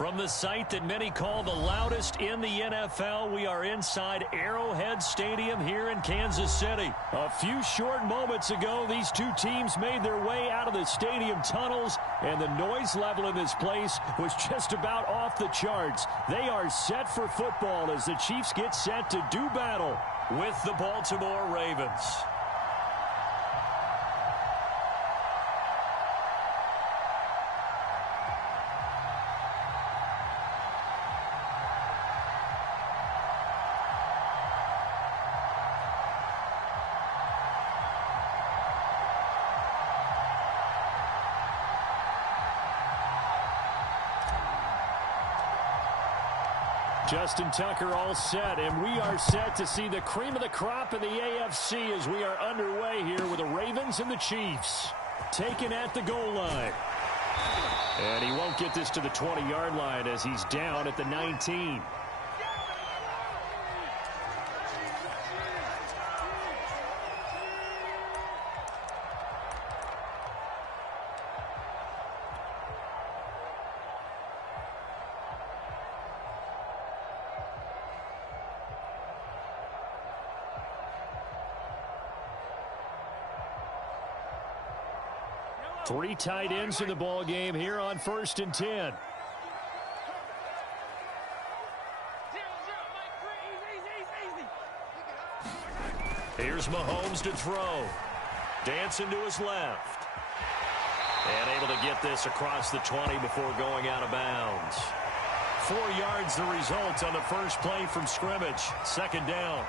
From the site that many call the loudest in the NFL, we are inside Arrowhead Stadium here in Kansas City. A few short moments ago, these two teams made their way out of the stadium tunnels, and the noise level in this place was just about off the charts. They are set for football as the Chiefs get set to do battle with the Baltimore Ravens. Justin Tucker all set, and we are set to see the cream of the crop in the AFC as we are underway here with the Ravens and the Chiefs. Taken at the goal line. And he won't get this to the 20-yard line as he's down at the 19. Three tight ends in the ball game here on 1st and 10. Here's Mahomes to throw. Dancing to his left. And able to get this across the 20 before going out of bounds. 4 yards the result on the first play from scrimmage. 2nd down.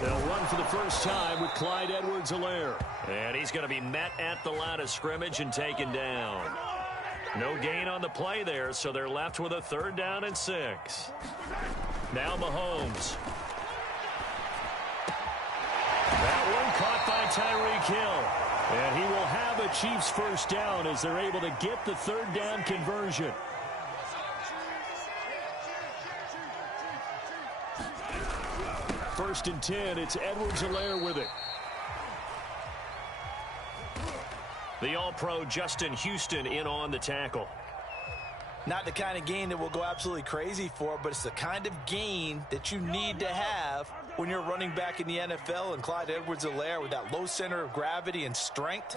They'll run for the first time with Clyde Edwards-Helaire. And he's going to be met at the line of scrimmage and taken down. No gain on the play there, so they're left with a 3rd down and 6. Now Mahomes. That one caught by Tyreek Hill. And he will have a Chiefs first down as they're able to get the 3rd down conversion. First and 10, it's Edwards-Helaire with it. The All-Pro Justin Houston in on the tackle. Not the kind of gain that we'll go absolutely crazy for, but it's the kind of gain that you need to have when you're running back in the NFL. And Clyde Edwards-Helaire with that low center of gravity and strength,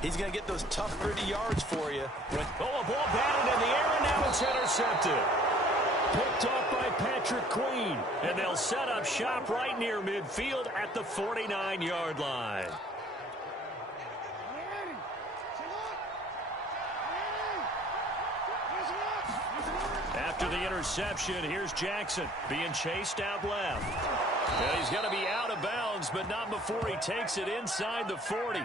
he's going to get those tough, gritty yards for you. A ball batted in the air, and now it's intercepted. Picked off by Patrick Queen, and they'll set up shop right near midfield at the 49-yard line. After the interception, here's Jackson being chased out left. And he's going to be out of bounds, but not before he takes it inside the 40.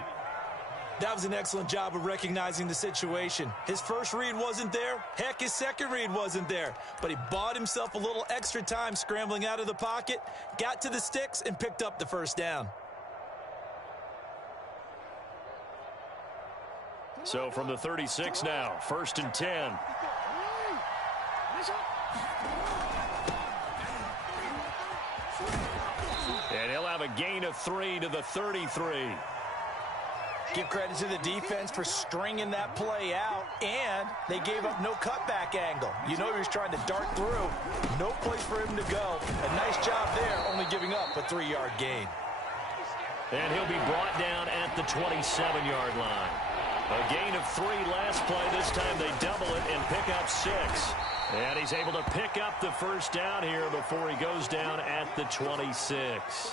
That was an excellent job of recognizing the situation. His first read wasn't there. Heck, his second read wasn't there. But he bought himself a little extra time scrambling out of the pocket, got to the sticks, and picked up the first down. So from the 36 now, 1st and 10. And he'll have a gain of 3 to the 33. Give credit to the defense for stringing that play out, and they gave up no cutback angle. You know he was trying to dart through. No place for him to go. A nice job there, only giving up a 3-yard gain. And he'll be brought down at the 27-yard line. A gain of 3 last play. This time they double it and pick up 6. And he's able to pick up the first down here before he goes down at the 26.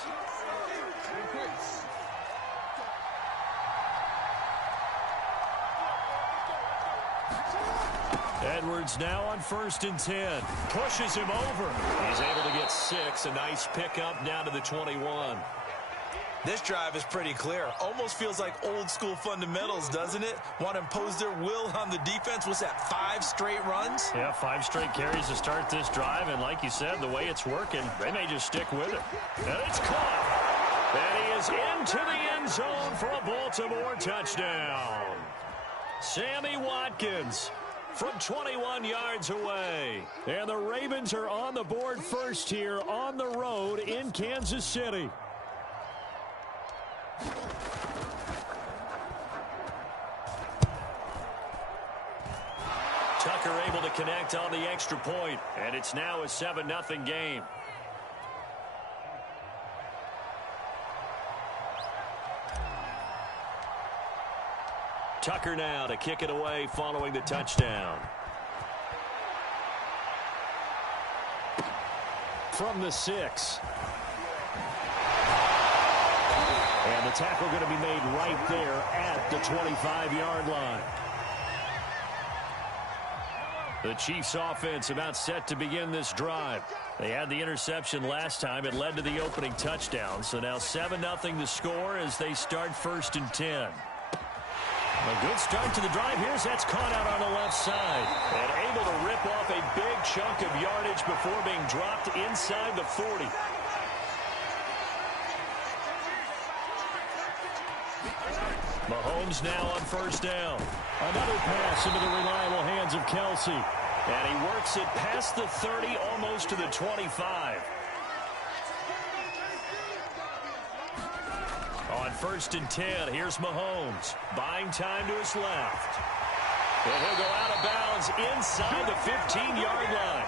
Edwards now on 1st and 10. Pushes him over. He's able to get 6. A nice pickup down to the 21. This drive is pretty clear. Almost feels like old school fundamentals, doesn't it? Want to impose their will on the defense. What's that, 5 straight runs? Yeah, 5 straight carries to start this drive. And like you said, the way it's working, they may just stick with it. And it's caught. And he is into the end zone for a Baltimore touchdown. Sammy Watkins from 21 yards away. And the Ravens are on the board first here on the road in Kansas City. Tucker able to connect on the extra point, and it's now a 7-0 game. Tucker now to kick it away following the touchdown. From the 6. And the tackle going to be made right there at the 25-yard line. The Chiefs offense about set to begin this drive. They had the interception last time. It led to the opening touchdown. So now 7-0 the score as they start 1st and 10. A good start to the drive. Here's that's caught out on the left side. And able to rip off a big chunk of yardage before being dropped inside the 40. Mahomes now on 1st down. Another pass into the reliable hands of Kelsey. And he works it past the 30, almost to the 25. On 1st and 10, here's Mahomes. Buying time to his left. And he'll go out of bounds inside the 15-yard line.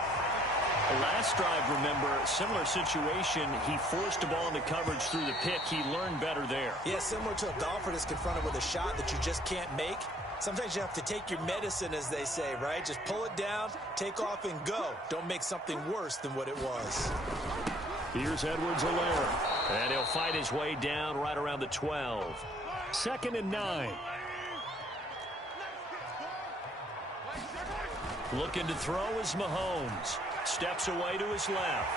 Last drive, remember, similar situation. He forced a ball into coverage through the pick. He learned better there. Yeah, similar to a golfer that's confronted with a shot that you just can't make. Sometimes you have to take your medicine, as they say, right? Just pull it down, take off, and go. Don't make something worse than what it was. Here's Edwards-Helaire. And he'll fight his way down right around the 12. 2nd and 9. Looking to throw is Mahomes. Steps away to his left.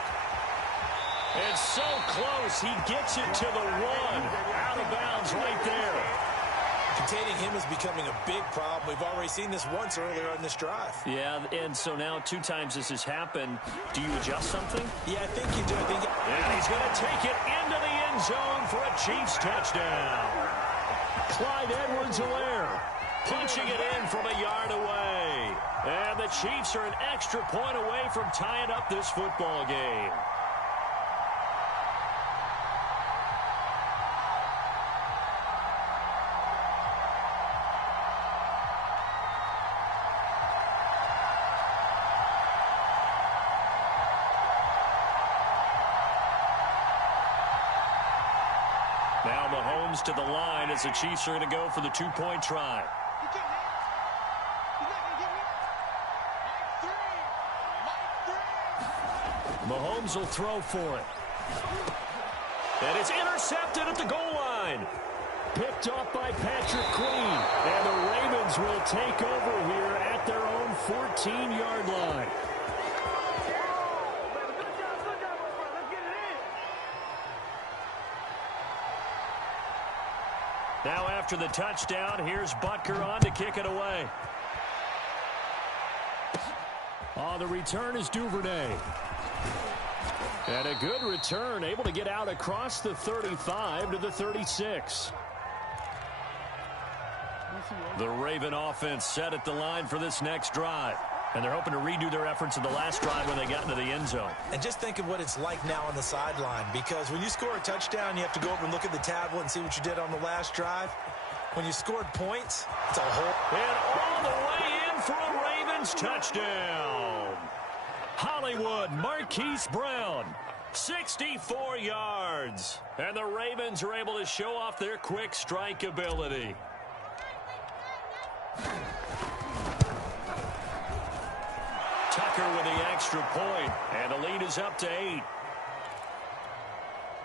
And so close, he gets it to the 1. Out of bounds right there. Containing him is becoming a big problem. We've already seen this once earlier on this drive. Yeah, and so now 2 times this has happened. Do you adjust something? Yeah, I think you do. And he's going to take it into the end zone for a Chiefs touchdown. Clyde Edwards-Helaire punching it in from a yard away. And the Chiefs are an extra point away from tying up this football game. Now Mahomes to the line as the Chiefs are going to go for the 2-point try. Mahomes will throw for it. And it's intercepted at the goal line. Picked off by Patrick Queen. And the Ravens will take over here at their own 14-yard line. Now after the touchdown, here's Butker on to kick it away. On the return is Duvernay. And a good return, able to get out across the 35 to the 36. The Raven offense set at the line for this next drive. And they're hoping to redo their efforts in the last drive when they got into the end zone. And just think of what it's like now on the sideline, because when you score a touchdown, you have to go over and look at the tablet and see what you did on the last drive. When you scored points, it's a whole... And all the way in for a Ravens touchdown. Hollywood Marquise Brown, 64 yards. And the Ravens are able to show off their quick strike ability. Tucker with the extra point, and the lead is up to 8.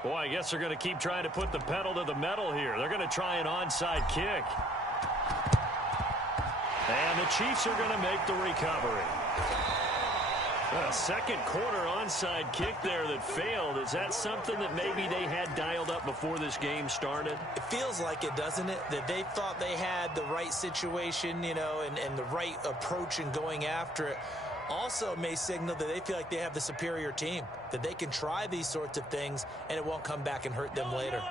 Boy, I guess they're going to keep trying to put the pedal to the metal here. They're going to try an onside kick. And the Chiefs are going to make the recovery. A second quarter onside kick there that failed. Is that something that maybe they had dialed up before this game started? It feels like it, doesn't it? That they thought they had the right situation, you know, and the right approach in going after it. Also may signal that they feel like they have the superior team, that they can try these sorts of things and it won't come back and hurt them later.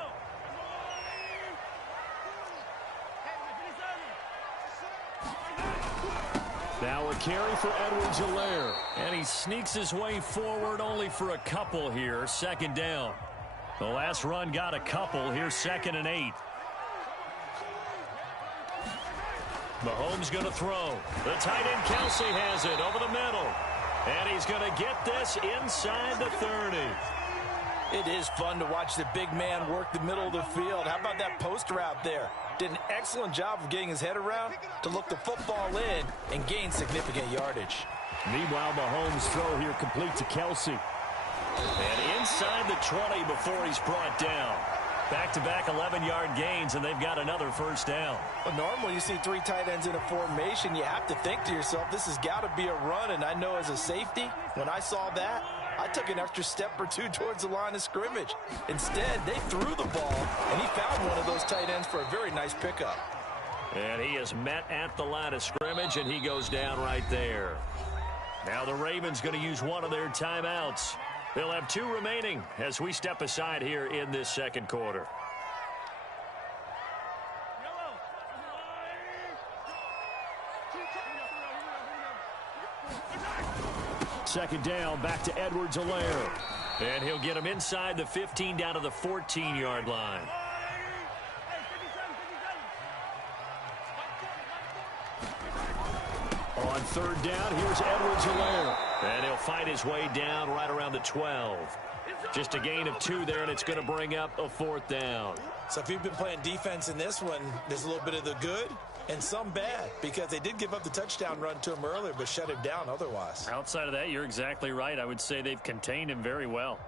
Now carry for Edwards-Helaire. And he sneaks his way forward only for a couple here. Second down. The last run got a couple. Here's 2nd and 8. Mahomes going to throw. The tight end Kelsey has it over the middle. And he's going to get this inside the 30. It is fun to watch the big man work the middle of the field. How about that post route there? Did an excellent job of getting his head around to look the football in and gain significant yardage. Meanwhile, Mahomes' throw here complete to Kelsey. And inside the 20 before he's brought down. Back-to-back 11-yard gains, and they've got another first down. Well, normally you see 3 tight ends in a formation. You have to think to yourself, this has got to be a run. And I know as a safety, when I saw that, I took an extra step or 2 towards the line of scrimmage. Instead, they threw the ball, and he found one of those tight ends for a very nice pickup. And he is met at the line of scrimmage, and he goes down right there. Now the Ravens going to use one of their timeouts. They'll have 2 remaining as we step aside here in this second quarter. Second down, back to Edwards-Helaire. And he'll get him inside the 15 down to the 14-yard line. On third down, here's Edwards-Helaire. And he'll fight his way down right around the 12. Just a gain of 2 there, and it's going to bring up a 4th down. So if you've been playing defense in this one, there's a little bit of the good and some bad, because they did give up the touchdown run to him earlier, but shut him down otherwise. Outside of that, you're exactly right. I would say they've contained him very well.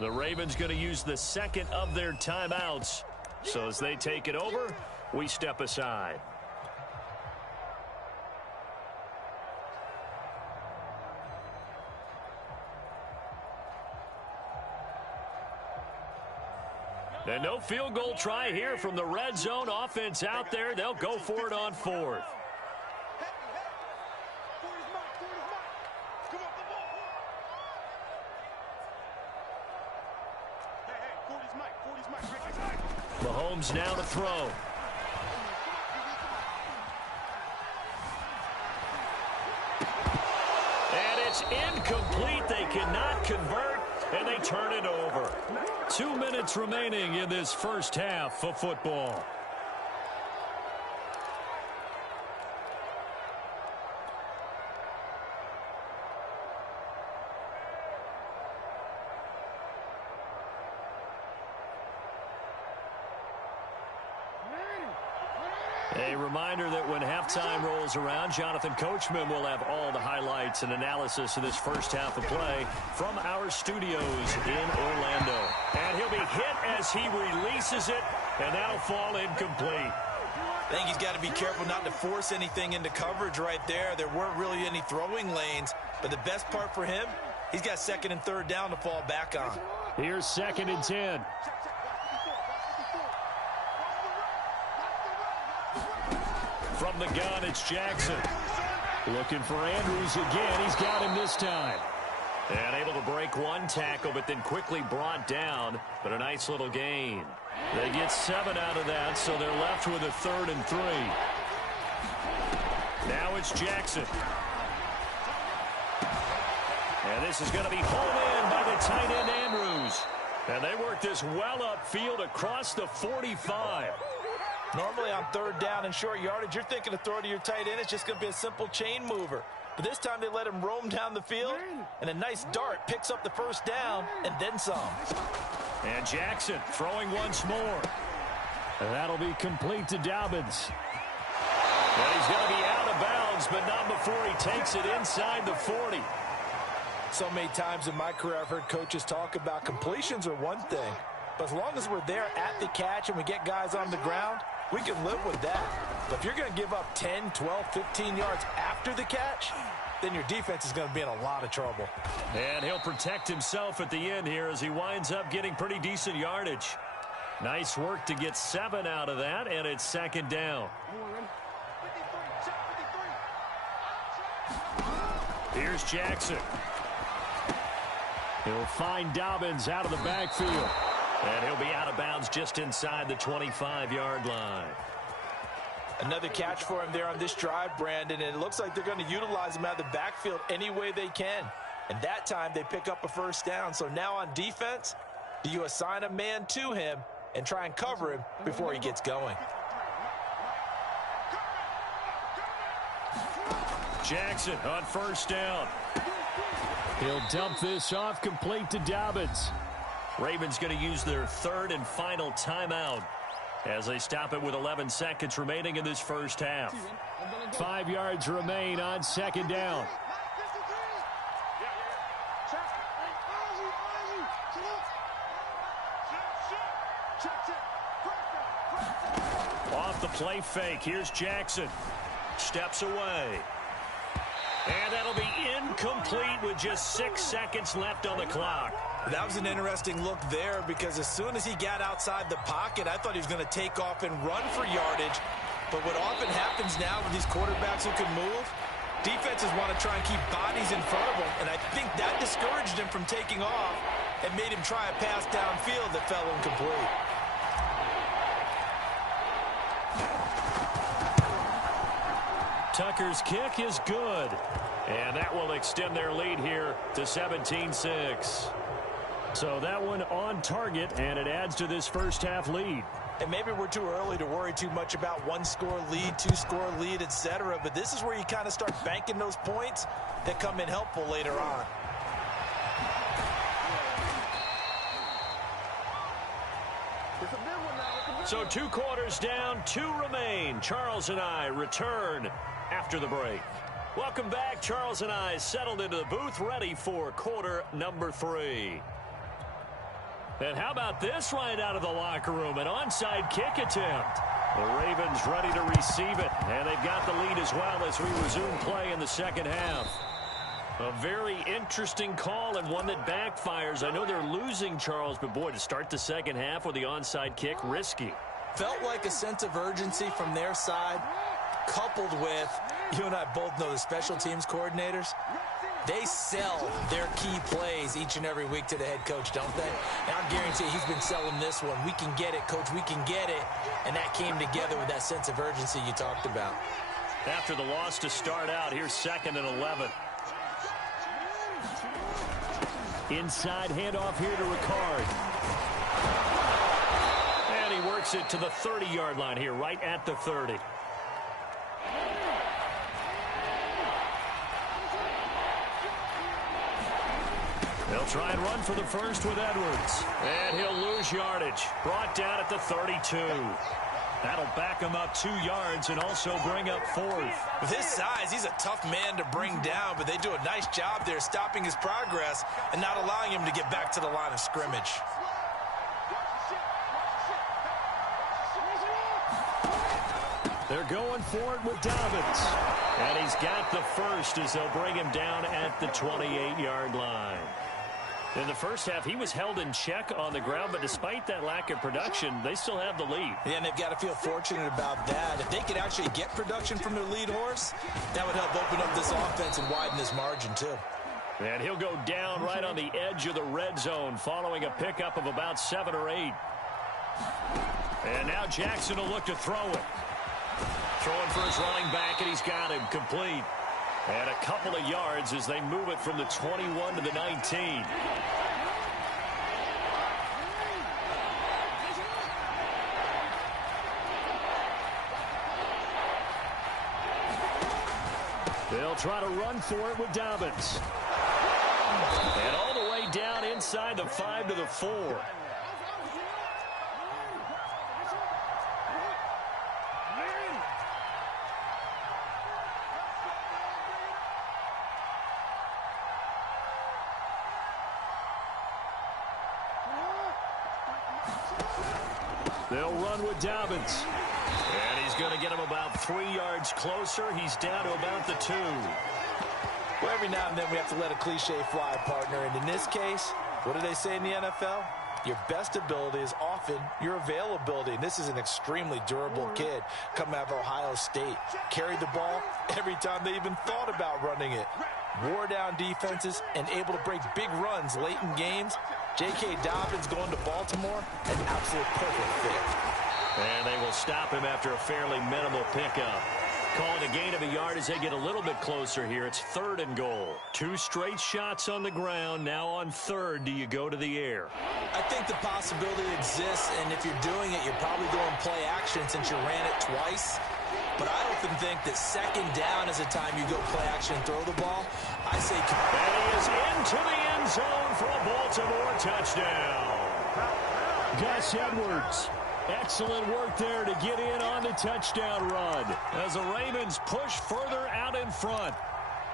The Ravens going to use the second of their timeouts. So as they take it over, we step aside. And no field goal try here from the red zone offense out there. They'll go for it on 4th. Mahomes now to throw. And it's incomplete. They cannot convert, and they turn it over. 2 minutes remaining in this first half of football. A reminder that when halftime rolls around, Jonathan Coachman will have all the highlights and analysis of this first half of play from our studios in Orlando. And he'll be hit as he releases it, and that'll fall incomplete. I think he's got to be careful not to force anything into coverage right there. There weren't really any throwing lanes, but the best part for him, he's got 2nd and 3rd down to fall back on. Here's 2nd and 10. From the gun, it's Jackson. Looking for Andrews again. He's got him this time. And able to break one tackle, but then quickly brought down. But a nice little gain. They get 7 out of that, so they're left with a 3rd and 3. Now it's Jackson. And this is going to be hauled in by the tight end Andrews. And they work this well upfield across the 45. Normally on 3rd down and short yardage, you're thinking of throw to your tight end. It's just going to be a simple chain mover. But this time they let him roam down the field, and a nice dart picks up the first down and then some. And Jackson throwing once more. And that'll be complete to Dobbins. And he's going to be out of bounds, but not before he takes it inside the 40. So many times in my career I've heard coaches talk about completions are one thing, but as long as we're there at the catch and we get guys on the ground, we can live with that. But if you're going to give up 10, 12, 15 yards after the catch, then your defense is going to be in a lot of trouble. And he'll protect himself at the end here as he winds up getting pretty decent yardage. Nice work to get 7 out of that, and it's 2nd down. Here's Jackson. He'll find Dobbins out of the backfield. And he'll be out of bounds just inside the 25-yard line. Another catch for him there on this drive, Brandon, and it looks like they're going to utilize him out of the backfield any way they can. And that time they pick up a first down. So now on defense, do you assign a man to him and try and cover him before he gets going? Jackson on first down. He'll dump this off, complete to Dobbins. Ravens going to use their third and final timeout as they stop it with 11 seconds remaining in this first half. 5 yards remain on second down. Off the play fake. Here's Jackson. Steps away. And that'll be incomplete with just 6 seconds left on the clock. That was an interesting look there because as soon as he got outside the pocket, I thought he was going to take off and run for yardage. But what often happens now with these quarterbacks who can move, defenses want to try and keep bodies in front of them. And I think that discouraged him from taking off and made him try a pass downfield that fell incomplete. Tucker's kick is good. And that will extend their lead here to 17-6. So that one on target, and it adds to this first half lead. And maybe we're too early to worry too much about 1-score lead, 2-score lead, etc. But this is where you kind of start banking those points that come in helpful later on. So 2 quarters down, 2 remain. Charles and I return after the break. Welcome back. Charles and I settled into the booth, ready for quarter number 3. And how about this right out of the locker room? An onside kick attempt. The Ravens ready to receive it, and they've got the lead as well as we resume play in the second half. A very interesting call and one that backfires. I know they're losing, Charles, but boy, to start the second half with the onside kick, risky. Felt like a sense of urgency from their side, coupled with, you and I both know the special teams coordinators, they sell their key plays each and every week to the head coach, don't they? And I guarantee he's been selling this one. We can get it, coach, we can get it. And that came together with that sense of urgency you talked about. After the loss to start out, here's 2nd and 11. Inside handoff here to Ricard. And he works it to the 30-yard line here, right at the 30. They'll try and run for the first with Edwards. And he'll lose yardage. Brought down at the 32. That'll back him up 2 yards and also bring up 4th. With his size, he's a tough man to bring down, but they do a nice job there stopping his progress and not allowing him to get back to the line of scrimmage. They're going for it with Dobbins. And he's got the first as they'll bring him down at the 28-yard line. In the first half, he was held in check on the ground, but despite that lack of production, they still have the lead. Yeah, and they've got to feel fortunate about that. If they could actually get production from their lead horse, that would help open up this offense and widen this margin, too. And he'll go down right on the edge of the red zone following a pickup of about 7 or 8. And now Jackson will look to throw it. Throwing for his running back, and he's got him complete. And a couple of yards as they move it from the 21 to the 19. They'll try to run for it with Dobbins. And all the way down inside the 5 to the 4. They'll run with Dobbins. And he's going to get him about 3 yards closer. He's down to about the 2. Well, every now and then we have to let a cliche fly, partner. And in this case, what do they say in the NFL? Your best ability is often your availability. And this is an extremely durable kid coming out of Ohio State. Carried the ball every time they even thought about running it. Wore down defenses and able to break big runs late in games. J.K. Dobbins going to Baltimore, an absolute perfect fit. And they will stop him after a fairly minimal pickup. Calling a gain of a yard as they get a little bit closer here. It's 3rd and goal. 2 straight shots on the ground. Now on 3rd, do you go to the air? I think the possibility exists, and if you're doing it, you're probably going play action since you ran it twice. But I often think that 2nd down is the time you go play action and throw the ball. I say... And he is into the end zone for a Baltimore touchdown. Gus Edwards. Excellent work there to get in on the touchdown run as the Ravens push further out in front.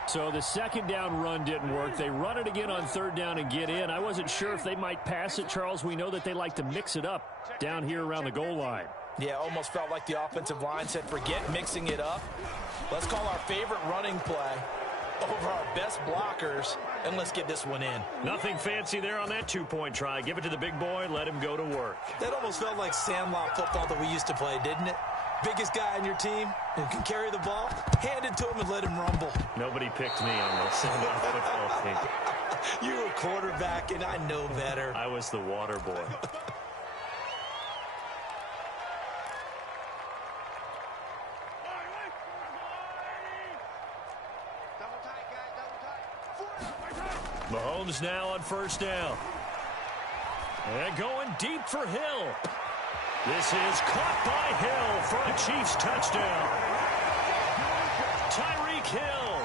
So the 2nd down run didn't work. They run it again on 3rd down and get in. I wasn't sure if they might pass it, Charles. We know that they like to mix it up down here around the goal line. Yeah, almost felt like the offensive line said, forget mixing it up. Let's call our favorite running play over our best blockers, and let's get this one in. Nothing fancy there on that 2-point try. Give it to the big boy, let him go to work. That almost felt like Sandlot football that we used to play, didn't it? Biggest guy on your team who can carry the ball, hand it to him and let him rumble. Nobody picked me on the Sandlot football team. You were quarterback, and I know better. I was the water boy. Mahomes now on 1st down. And going deep for Hill. This is caught by Hill for a Chiefs touchdown. Tyreek Hill,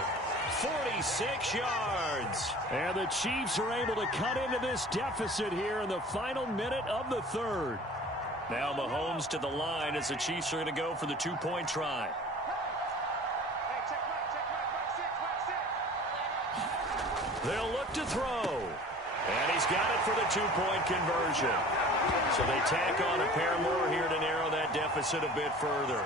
46 yards. And the Chiefs are able to cut into this deficit here in the final minute of the 3rd. Now Mahomes to the line as the Chiefs are going to go for the 2-point try. They'll look to throw. And he's got it for the 2-point conversion. So they tack on a pair more here to narrow that deficit a bit further.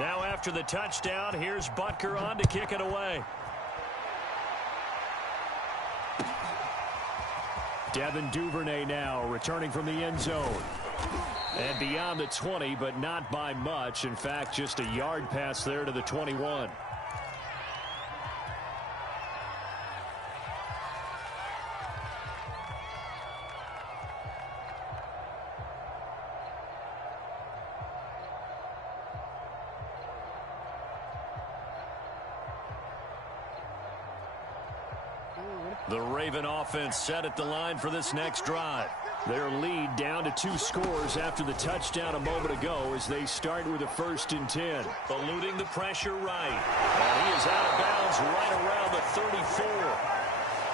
Now after the touchdown, here's Butker on to kick it away. Devin Duvernay now returning from the end zone. And beyond the 20, but not by much. In fact, just a yard pass there to the 21. The Raven offense set at the line for this next drive. Their lead down to 2 scores after the touchdown a moment ago as they start with a 1st and 10. Eluding the pressure right. And he is out of bounds right around the 34.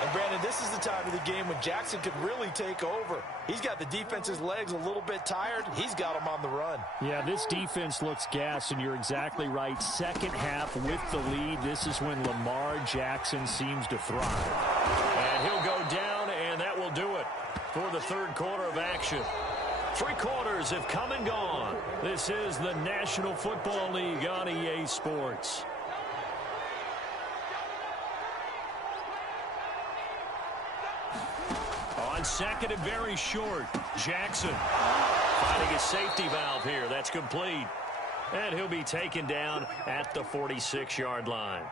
And Brandon, this is the time of the game when Jackson could really take over. He's got the defense's legs a little bit tired. He's got them on the run. Yeah, this defense looks gassed, and you're exactly right. 2nd half with the lead. This is when Lamar Jackson seems to thrive. And he'll go down, and that will do it for the 3rd quarter of action. 3 quarters have come and gone. This is the National Football League on EA Sports. On 2nd and very short, Jackson finding a safety valve here. That's complete. And he'll be taken down at the 46-yard line.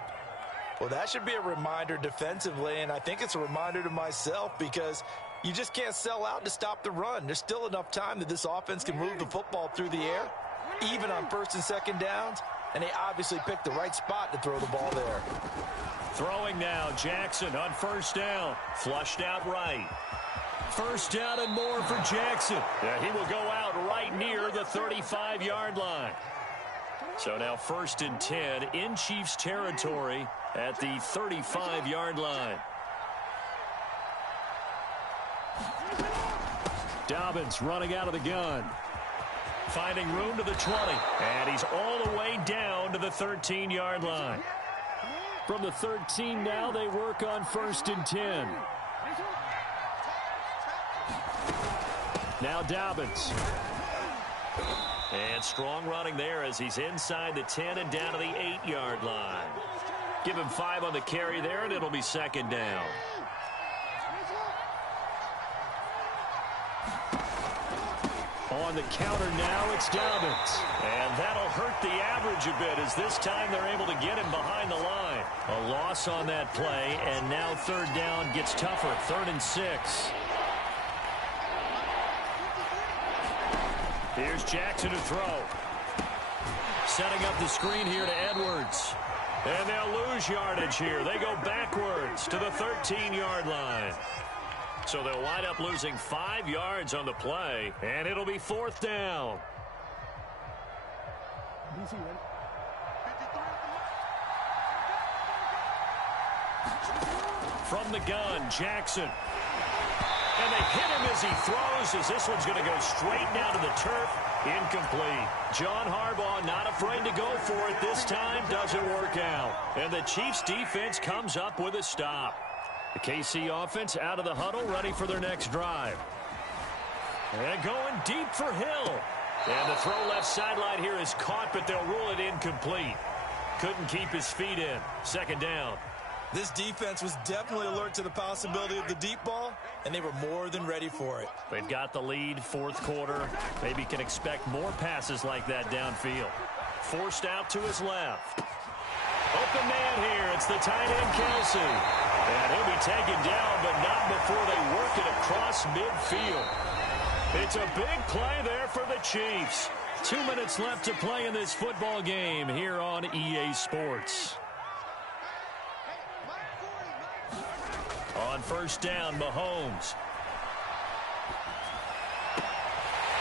Well, that should be a reminder defensively, and I think it's a reminder to myself because you just can't sell out to stop the run. There's still enough time that this offense can move the football through the air, even on 1st and 2nd downs, and they obviously picked the right spot to throw the ball there. Throwing now, Jackson on 1st down, flushed out right. 1st down and more for Jackson. Yeah, he will go out right near the 35-yard line. So now 1st and 10 in Chiefs territory at the 35-yard line. Dobbins running out of the gun. Finding room to the 20. And he's all the way down to the 13-yard line. From the 13 now, they work on 1st and 10. Now Dobbins. And strong running there as he's inside the 10 and down to the 8-yard line. Give him 5 on the carry there, and it'll be 2nd down. On the counter now, it's Dobbins. And that'll hurt the average a bit as this time they're able to get him behind the line. A loss on that play, and now third down gets tougher. 3rd and 6. Here's Jackson to throw. Setting up the screen here to Edwards. And they'll lose yardage here. They go backwards to the 13-yard line. So they'll wind up losing 5 yards on the play, and it'll be 4th down. From the gun, Jackson. And they hit him as he throws, as this one's going to go straight down to the turf. Incomplete. John Harbaugh not afraid to go for it this time. Doesn't work out. And the Chiefs defense comes up with a stop. The KC offense out of the huddle, ready for their next drive. And going deep for Hill. And the throw left sideline here is caught, but they'll rule it incomplete. Couldn't keep his feet in. 2nd down. This defense was definitely alert to the possibility of the deep ball, and they were more than ready for it. They've got the lead, 4th quarter. Maybe can expect more passes like that downfield. Forced out to his left. Open man here. It's the tight end, Kelsey. And he'll be taken down, but not before they work it across midfield. It's a big play there for the Chiefs. 2 minutes left to play in this football game here on EA Sports. On 1st down, Mahomes.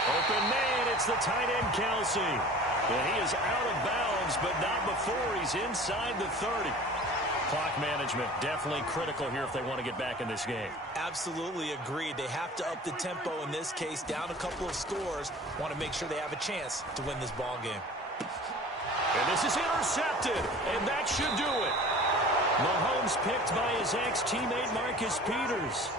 Open man, it's the tight end, Kelsey. And he is out of bounds, but not before he's inside the 30. Clock management definitely critical here if they want to get back in this game. Absolutely agreed. They have to up the tempo in this case, down a couple of scores. Want to make sure they have a chance to win this ball game. And this is intercepted, and that should do it. Mahomes picked by his ex-teammate Marcus Peters.